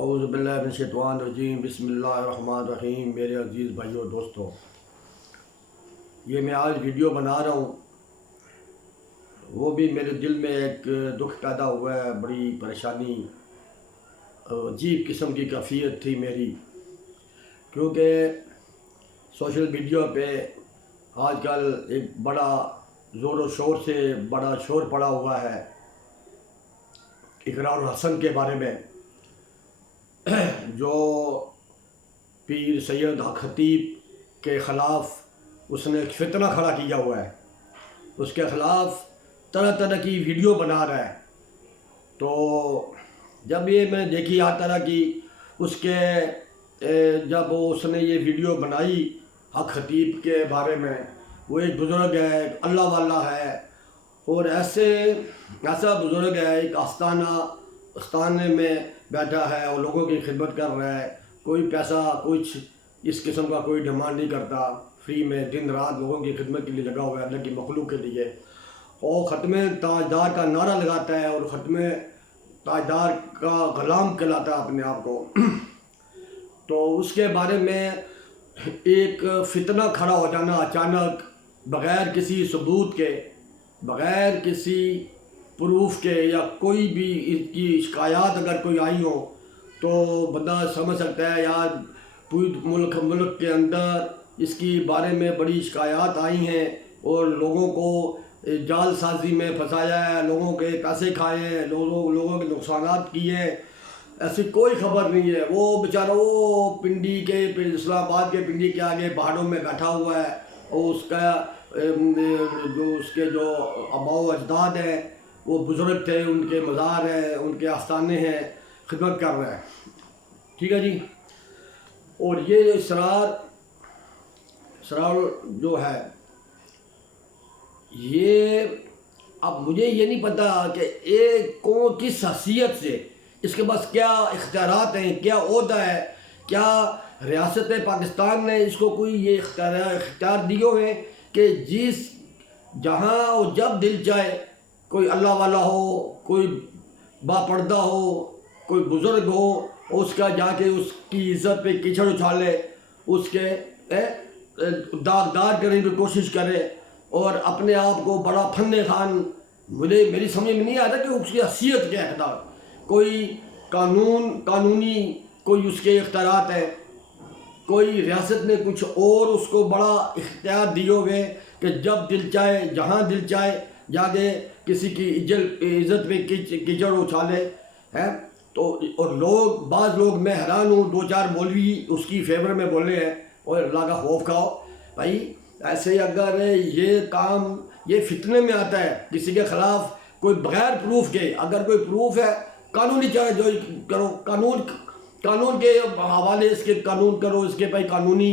اعوذ باللہ من الشیطان الرجیم، بسم اللہ الرحمن الرحیم۔ میرے عزیز بھائیو دوستو، یہ میں آج ویڈیو بنا رہا ہوں، وہ بھی میرے دل میں ایک دکھ پیدا ہوا ہے، بڑی پریشانی، عجیب قسم کی کیفیت تھی میری، کیونکہ سوشل میڈیا پہ آج کل ایک بڑا زور و شور سے بڑا شور پڑا ہوا ہے اقرار الحسن کے بارے میں، جو پیر سید خطیب کے خلاف اس نے ایک فتنہ کھڑا کیا ہوا ہے، اس کے خلاف طرح طرح کی ویڈیو بنا رہا ہے۔ تو جب یہ میں دیکھی ہر طرح کی اس کے جب اس نے یہ ویڈیو بنائی حق خطیب کے بارے میں، وہ ایک بزرگ ہے، ایک اللہ والا ہے، اور ایسا بزرگ ہے، ایک آستانے میں بیٹھا ہے اور لوگوں کی خدمت کر رہا ہے، کوئی پیسہ کچھ اس قسم کا کوئی ڈیمانڈ نہیں کرتا، فری میں دن رات لوگوں کی خدمت کے لیے لگا ہوا ہے، اللہ کی مخلوق کے لیے، اور ختم تاجدار کا نعرہ لگاتا ہے اور ختم تاجدار کا غلام کہلاتا ہے اپنے آپ کو۔ تو اس کے بارے میں ایک فتنہ کھڑا ہو جانا اچانک، بغیر کسی ثبوت کے، بغیر کسی پروف کے، یا کوئی بھی اس کی شکایات اگر کوئی آئی ہو تو بندہ سمجھ سکتا ہے یار پوری ملک کے اندر اس کی بارے میں بڑی شکایات آئی ہیں اور لوگوں کو جال سازی میں پھنسایا ہے، لوگوں کے پیسے کھائے ہیں، لوگوں کے نقصانات کیے ہیں، ایسی کوئی خبر نہیں ہے۔ وہ بیچارہ وہ پنڈی کے اسلام آباد کے پنڈی کے آگے پہاڑوں میں بیٹھا ہوا ہے، اور اس کا اس کے جو آباء و اجداد ہیں وہ بزرگ تھے، ان کے مزار ہیں، ان کے آستانے ہیں، خدمت کر رہا ہے، ٹھیک ہے جی۔ اور یہ اسرار جو ہے، یہ اب مجھے یہ نہیں پتا کہ ایک کون کس حیثیت سے، اس کے پاس کیا اختیارات ہیں، کیا عہدہ ہے، کیا ریاست پاکستان نے اس کو کوئی یہ اختیار دیے ہوئے ہیں کہ جس جہاں اور جب دل چاہے کوئی اللہ والا ہو، کوئی با پردہ ہو، کوئی بزرگ ہو، اس کا جا کے اس کی عزت پہ کیچڑ اچھالے، اس کے داغدار کرنے کی کوشش کرے اور اپنے آپ کو بڑا فن خان، میری سمجھ میں نہیں آتا کہ اس کی حیثیت کیا ہے، کوئی قانونی کوئی اس کے اختیارات ہے، کوئی ریاست نے کچھ اور اس کو بڑا اختیار دیے ہوئے کہ جب دل چاہے جہاں دل چاہے جا کے کسی کی عزت پہ کیچڑ اچھالے ہے۔ تو اور بعض لوگ میں حیران ہوں، دو چار مولوی اس کی فیور میں بولے ہیں، اور اللہ کا خوف کھاؤ بھائی، ایسے اگر یہ کام یہ فتنے میں آتا ہے کسی کے خلاف کوئی بغیر پروف کے، اگر کوئی پروف ہے قانونی چاہے جو کرو، قانون کے حوالے اس کے قانون کرو، اس کے پاس قانونی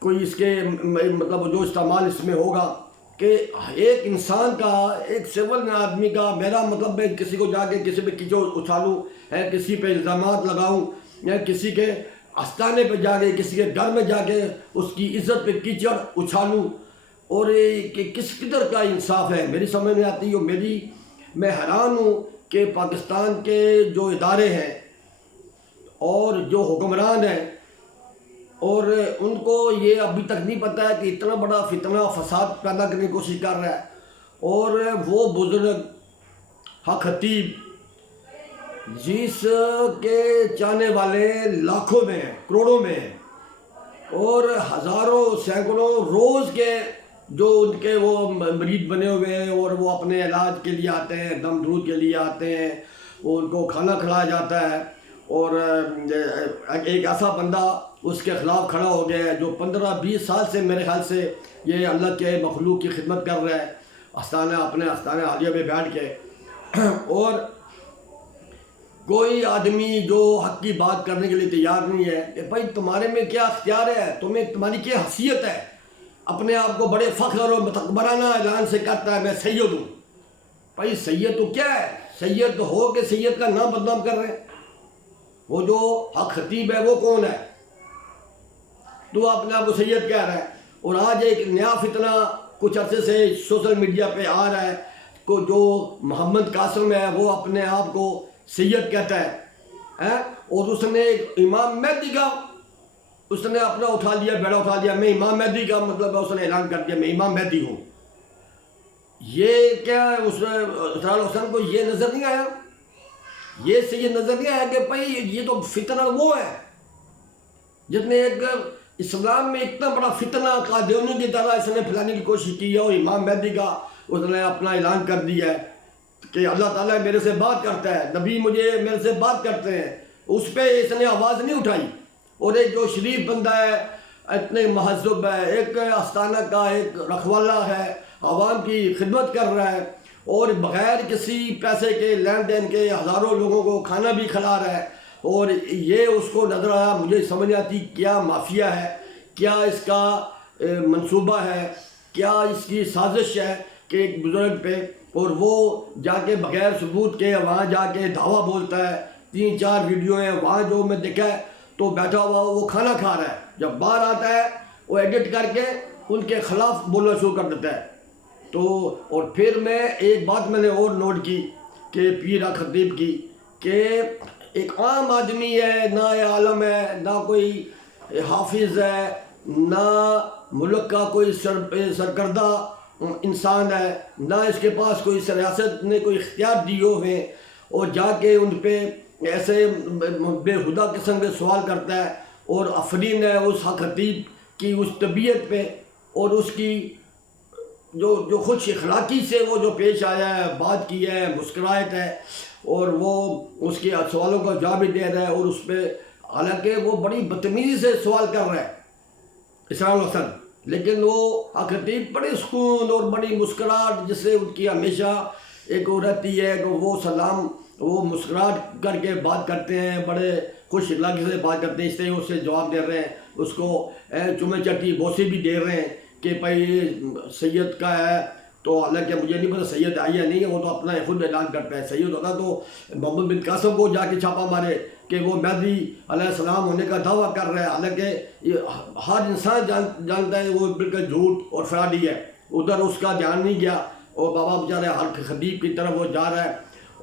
کوئی اس کے مطلب جو استعمال اس میں ہوگا کہ ایک انسان کا، ایک سول آدمی کا، میرا مطلب میں کسی کو جا کے کسی پہ کیچڑ اچھالوں ہے، کسی پہ الزامات لگاؤں، یا کسی کے آستانے پہ جا کے کسی کے گھر میں جا کے اس کی عزت پہ کیچڑ اچھالوں، اور کہ کس قدر کا انصاف ہے میری سمجھ میں آتی ہے۔ میں حیران ہوں کہ پاکستان کے جو ادارے ہیں اور جو حکمران ہیں، اور ان کو یہ ابھی تک نہیں پتہ ہے کہ اتنا بڑا فتنہ فساد پیدا کرنے کی کوشش کر رہا ہے، اور وہ بزرگ حق خطیب جس کے چاہنے والے لاکھوں میں ہیں، کروڑوں میں ہیں، اور ہزاروں سینکڑوں روز کے جو ان کے وہ مرید بنے ہوئے ہیں، اور وہ اپنے علاج کے لیے آتے ہیں، دم درود کے لیے آتے ہیں، وہ ان کو کھانا کھلایا جاتا ہے، اور ایک ایسا بندہ اس کے خلاف کھڑا ہو گیا ہے جو 15-20 سال سے میرے خیال سے یہ اللہ کے مخلوق کی خدمت کر رہا ہے، اپنے آستانہ عالیہ پہ بیٹھ کے، اور کوئی آدمی جو حق کی بات کرنے کے لیے تیار نہیں ہے کہ بھائی تمہارے میں کیا اختیار ہے، تمہاری کیا حیثیت ہے، اپنے آپ کو بڑے فخر اور متکبرانہ اعلان سے کہتا ہے میں سید ہوں۔ بھائی سید تو کیا ہے؟ سید ہو کہ سید کا نام بدنام کر رہے ہیں؟ وہ جو حق خطیب ہے وہ کون ہے؟ تو اپنے آپ کو سید کہہ رہا ہے، اور آج ایک نیا فتنہ کچھ عرصے سے سوشل میڈیا پہ آ رہا ہے، جو محمد قاسم ہے وہ اپنے آپ کو سید کہتا ہے، اور اس نے امام مہدی کا اس نے اپنا اٹھا لیا، بیڑا اٹھا لیا، میں امام مہدی کا مطلب اس نے اعلان کر دیا میں امام مہدی ہوں۔ یہ کیا اس اسرار حسن کو یہ نظر نہیں آیا، یہ سے یہ نظر نہیں آیا کہ بھائی یہ تو فتنہ وہ ہے جس نے ایک اسلام میں اتنا بڑا فتنہ قادیانی کی طرح اس نے پھیلانے کی کوشش کی ہے، اور امام مہدی کا اس نے اپنا اعلان کر دیا ہے کہ اللہ تعالیٰ میرے سے بات کرتا ہے، نبی مجھے میرے سے بات کرتے ہیں، اس پہ اس نے آواز نہیں اٹھائی۔ اور ایک جو شریف بندہ ہے، اتنے مہذب ہے، ایک آستانہ کا ایک رکھوالا ہے، عوام کی خدمت کر رہا ہے، اور بغیر کسی پیسے کے لین دین کے ہزاروں لوگوں کو کھانا بھی کھلا رہا ہے، اور یہ اس کو نظر آیا، مجھے سمجھ آتی کیا مافیا ہے، کیا اس کا منصوبہ ہے، کیا اس کی سازش ہے کہ ایک بزرگ پہ، اور وہ جا کے بغیر ثبوت کے وہاں جا کے دعویٰ بولتا ہے۔ 3-4 ویڈیو ہیں وہاں جو میں دیکھا ہے، تو بیٹھا ہوا وہ کھانا کھا رہا ہے، جب باہر آتا ہے وہ ایڈٹ کر کے ان کے خلاف بولنا شروع کر دیتا ہے۔ تو اور پھر میں ایک بات میں نے اور نوٹ کی کہ پیر خطیب کی، کہ ایک عام آدمی ہے، نہ عالم ہے، نہ کوئی حافظ ہے، نہ ملک کا کوئی سرکردہ انسان ہے، نہ اس کے پاس کوئی ریاست نے کوئی اختیار دیے ہوئے، اور جا کے ان پہ ایسے بے ہدہ قسم کے سوال کرتا ہے، اور آفرین ہے اس خطیب کی اس طبیعت پہ، اور اس کی جو خوش اخلاقی سے وہ جو پیش آیا ہے، بات کی ہے، مسکرایت ہے، اور وہ اس کے سوالوں کا جواب بھی دے رہا ہے، اور اس پہ حالانکہ وہ بڑی بدتمیزی سے سوال کر رہا ہے اسرار حسن، لیکن وہ خطیب بڑے سکون اور بڑی مسکراہٹ جس سے ان کی ہمیشہ ایک وہ رہتی ہے کہ وہ سلام وہ مسکراہٹ کر کے بات کرتے ہیں، بڑے خوش اخلاقی سے بات کرتے ہیں، اس طرح اس سے جواب دے رہے ہیں، اس کو چومے چٹی بوسے بھی دے رہے ہیں کہ بھائی یہ سید کا ہے، تو حالانکہ مجھے نہیں پتا سید آئی یا نہیں ہے، وہ تو اپنا خود اعلان کرتا ہے، سید ہوتا تو محمد بن قاسم کو جا کے چھاپا مارے کہ وہ مہدی علیہ السلام ہونے کا دعویٰ کر رہا ہے، حالانکہ یہ ہر انسان جانتا ہے وہ بالکل جھوٹ اور فراڈی ہے، ادھر اس کا دھیان نہیں گیا، اور بابا بیچارے ہر خطیب کی طرف وہ جا رہا ہے،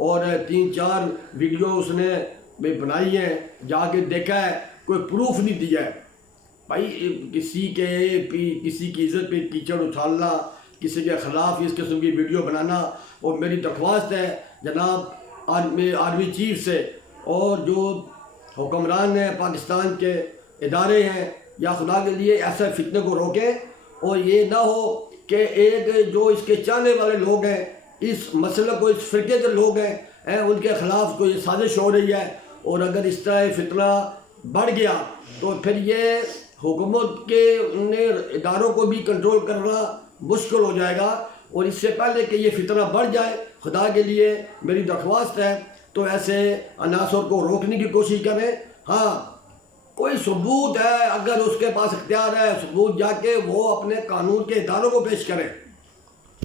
اور 3-4 ویڈیو اس نے بنائی ہیں، جا کے دیکھا ہے، کوئی پروف نہیں دیا ہے۔ بھائی کسی کی عزت پہ کیچڑ اچھالنا، کسی کے خلاف اس قسم کی ویڈیو بنانا، اور میری درخواست ہے جناب آرمی چیف سے، اور جو حکمران ہیں پاکستان کے ادارے ہیں، یا خدا کے لیے ایسے فتنے کو روکیں، اور یہ نہ ہو کہ ایک جو اس کے چاہنے والے لوگ ہیں، اس مسئلے کو اس فرقے کے لوگ ہیں، ان کے خلاف کوئی سازش ہو رہی ہے، اور اگر اس طرح فتنہ بڑھ گیا تو پھر یہ حکومت کے اداروں کو بھی کنٹرول کرنا مشکل ہو جائے گا، اور اس سے پہلے کہ یہ فتنہ بڑھ جائے، خدا کے لیے میری درخواست ہے تو ایسے عناصر کو روکنے کی کوشش کریں۔ ہاں کوئی ثبوت ہے، اگر اس کے پاس اختیار ہے، ثبوت جا کے وہ اپنے قانون کے اداروں کو پیش کریں،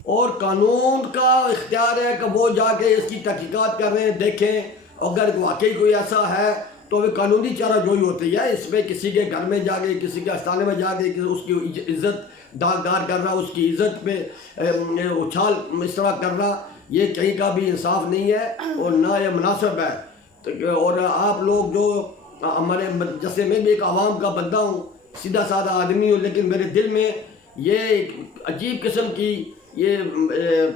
اور قانون کا اختیار ہے کہ وہ جا کے اس کی تحقیقات کریں، دیکھیں، اگر واقعی کوئی ایسا ہے تو وہ قانونی چارہ جوئی ہوتی ہے، اس میں کسی کے گھر میں جا کے، کسی کے آستانے میں جا کے اس کی عزت داغدار کرنا، اس کی عزت پہ اچھال اس طرح کرنا، یہ کہیں کا بھی انصاف نہیں ہے، اور نہ یہ مناسب ہے۔ اور آپ لوگ جو ہمارے جیسے میں بھی ایک عوام کا بندہ ہوں، سیدھا سادہ آدمی ہوں، لیکن میرے دل میں یہ ایک عجیب قسم کی یہ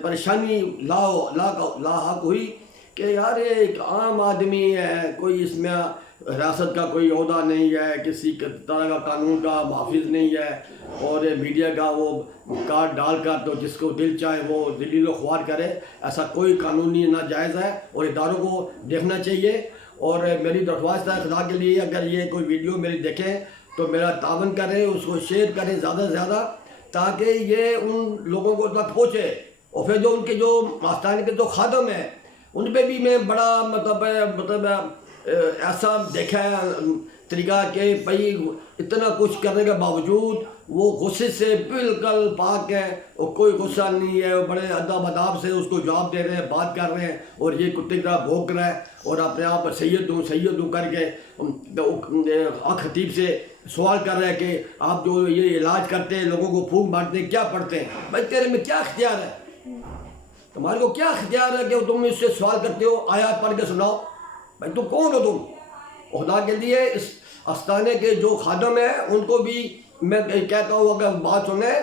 پریشانی لاحق ہوئی کہ یار یہ ایک عام آدمی ہے، کوئی اس میں ریاست کا کوئی عہدہ نہیں ہے، کسی طرح کا قانون کا محافظ نہیں ہے، اور میڈیا کا وہ کارڈ ڈال کر تو جس کو دل چاہے وہ دلیل و خوار کرے، ایسا کوئی قانونی ناجائز ہے، اور اداروں کو دیکھنا چاہیے۔ اور میری درخواست ہے خدا کے لیے، اگر یہ کوئی ویڈیو میری دیکھیں تو میرا تعاون کریں، اس کو شیئر کریں زیادہ سے زیادہ، تاکہ یہ ان لوگوں کو تک پہنچے، اور پھر جو ان کے جو آستانے کے جو خادم ہیں ان پہ بھی میں بڑا مطلب ایسا دیکھا ہے طریقہ کہ بھائی اتنا کچھ کرنے کے باوجود وہ غصے سے بالکل پاک ہے، اور کوئی غصہ نہیں ہے، وہ بڑے ادب اداب سے اس کو جواب دے رہے ہیں، بات کر رہے ہیں، اور یہ کتے کی طرح بھونک رہا ہے، اور اپنے آپ سید ہوں کر کے خطیب سے سوال کر رہے ہیں کہ آپ جو یہ علاج کرتے ہیں، لوگوں کو پھونک مارتے ہیں، کیا پڑھتے ہیں؟ بھائی تیرے میں کیا اختیار ہے؟ تمہارے کو کیا اختیار ہے کہ تم اس سے سوال کرتے ہو؟ آیات پڑھ کے سناؤ۔ بھائی تم کون ہو؟ تم خدا کے لیے اس آستانے کے جو خادم ہیں ان کو بھی میں کہتا ہوں اگر بات سنیں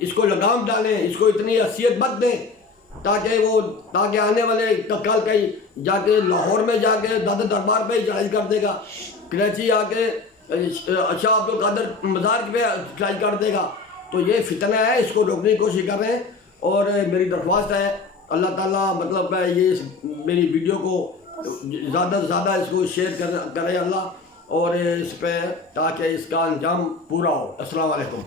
اس کو لگام ڈالیں، اس کو اتنی حیثیت مت دیں تاکہ آنے والے کل کہیں جا کے لاہور میں جا کے دادا دربار پہ ہی چڑھائی کر دے گا، کراچی آ کے شاہ عبد القادر مزار پہ چڑھائی کر دے گا. تو یہ فتنہ ہے، اس کو روکنے کی کوشش کر رہے ہیں. اور میری درخواست ہے اللہ تعالیٰ مطلب یہ میری ویڈیو کو زیادہ سے زیادہ اس کو شیئر کرے اللہ، اور اس پہ تاکہ اس کا انجام پورا ہو. السلام علیکم.